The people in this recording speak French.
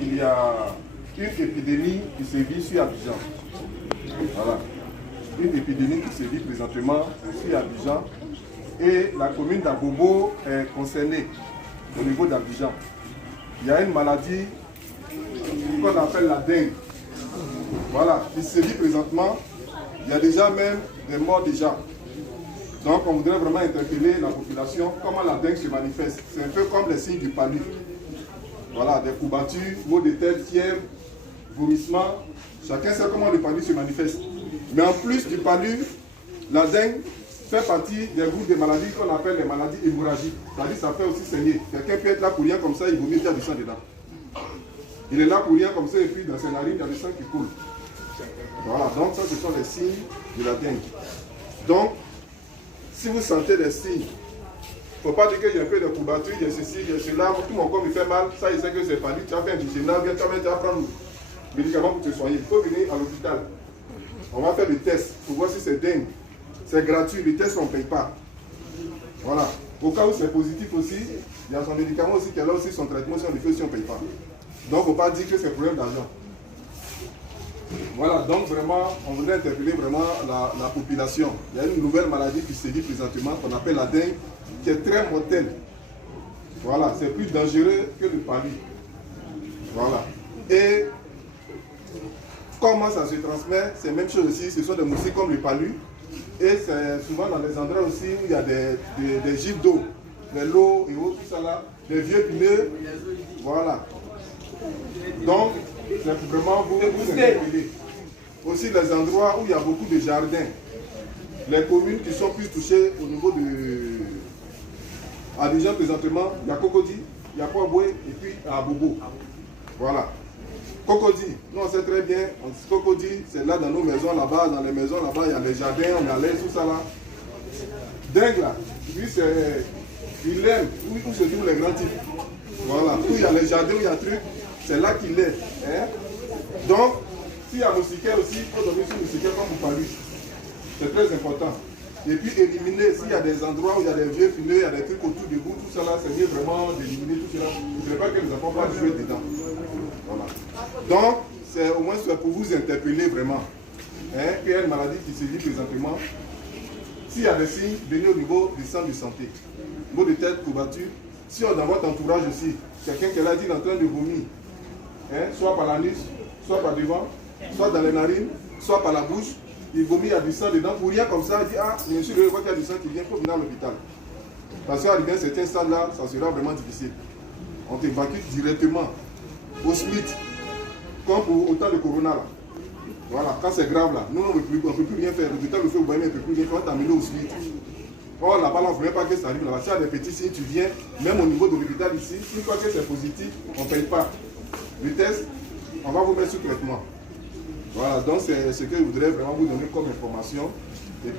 Il y a une épidémie qui sévit sur Abidjan. Voilà. Une épidémie qui sévit présentement sur Abidjan. Et la commune d'Abobo est concernée au niveau d'Abidjan. Il y a une maladie qu'on appelle la dengue. Voilà, qui sévit présentement. Il y a déjà même des morts déjà. Donc on voudrait vraiment interpeller la population comment la dengue se manifeste. C'est un peu comme les signes du palu. Voilà, des courbatures, maux de tête, fièvre, vomissements. Chacun sait comment le palu se manifeste. Mais en plus du palu, la dengue fait partie des groupes de maladies qu'on appelle les maladies hémorragiques. C'est-à-dire ça fait aussi saigner. Quelqu'un peut être là pour rien comme ça, il vomit, il y a du sang dedans. Il est là pour rien comme ça et puis dans ses narines, il y a du sang qui coule. Voilà, donc ça ce sont les signes de la dengue. Donc, si vous sentez des signes, il ne faut pas dire que j'ai un peu de courbature, il y a ceci, il y a cela, tout mon corps me fait mal, ça il sait que c'est pas dit, tu as fait un vigénal, viens toi-même, tu vas prendre le médicament pour te soigner. Il faut venir à l'hôpital. On va faire le test pour voir si c'est dengue. C'est gratuit, le test on ne paye pas. Voilà. Au cas où c'est positif aussi, il y a son médicament aussi qui a là aussi son traitement si on le fait aussi on ne paye pas. Donc il ne faut pas dire que c'est problème d'argent. Voilà, donc vraiment, on voudrait interpeller vraiment la population. Il y a une nouvelle maladie qui sévit présentement, qu'on appelle la dengue, qui est très mortelle. Voilà, c'est plus dangereux que le palu. Voilà. Et comment ça se transmet, c'est la même chose aussi, ce sont des moustiques comme le palu. Et c'est souvent dans les endroits aussi où il y a des gîtes d'eau, des lots et autres, tout ça là, des vieux pneus. Voilà. Donc, c'est vraiment vous interpeller. Aussi les endroits où il y a beaucoup de jardins. Les communes qui sont plus touchées au niveau de Abidjan présentement, il y a Cocody, il y a Poiboué et puis à Bobo. Voilà. Cocody, nous on sait très bien, Cocody, c'est là dans nos maisons là-bas, dans les maisons là-bas, il y a les jardins, on a l'air, tout ça là. Dengue là, lui c'est, il aime, où se trouvent les grands types. Voilà, où il y a les jardins, où il y a trucs, c'est là qu'il est. Hein? Donc, s'il y a moustiquaire aussi, il faut donner sur moustiquaire comme vous parlez. C'est très important. Et puis éliminer, s'il y a des endroits où il y a des vieux pneus, il y a des trucs autour de vous, tout ça là, c'est mieux vraiment d'éliminer tout cela. Il ne faudrait pas que les enfants puissent jouer dedans. Voilà. Donc, c'est au moins pour vous interpeller vraiment. Hein, qu'il y a une maladie qui se vit présentement. S'il y a des signes, venez au niveau du centre de santé. Maux de tête, courbature. Si on dans votre entourage aussi, quelqu'un qui est là dit en train de vomir, hein, soit par la nuque, soit par devant, soit dans les narines, soit par la bouche, il vomit, il y a du sang dedans, pour rien comme ça, il dit ah, monsieur, je vois qu'il y a du sang qui vient, il faut venir à l'hôpital. Parce qu'à un certain stade là, ça sera vraiment difficile. On t'évacue directement au SMIT, comme au temps de Corona là. Voilà, quand c'est grave là, nous on ne peut plus rien faire. L'hôpital le fait, vous voyez, mais on ne peut plus rien faire, on va t'amener au SMIT. Or là-bas, on ne voulait pas que ça arrive là-bas. S'il y a des petits signes, tu viens, même au niveau de l'hôpital ici, une fois que c'est positif, on ne paye pas. Le test, on va vous mettre sous traitement. Voilà, donc c'est ce que je voudrais vraiment vous donner comme information. Et puis,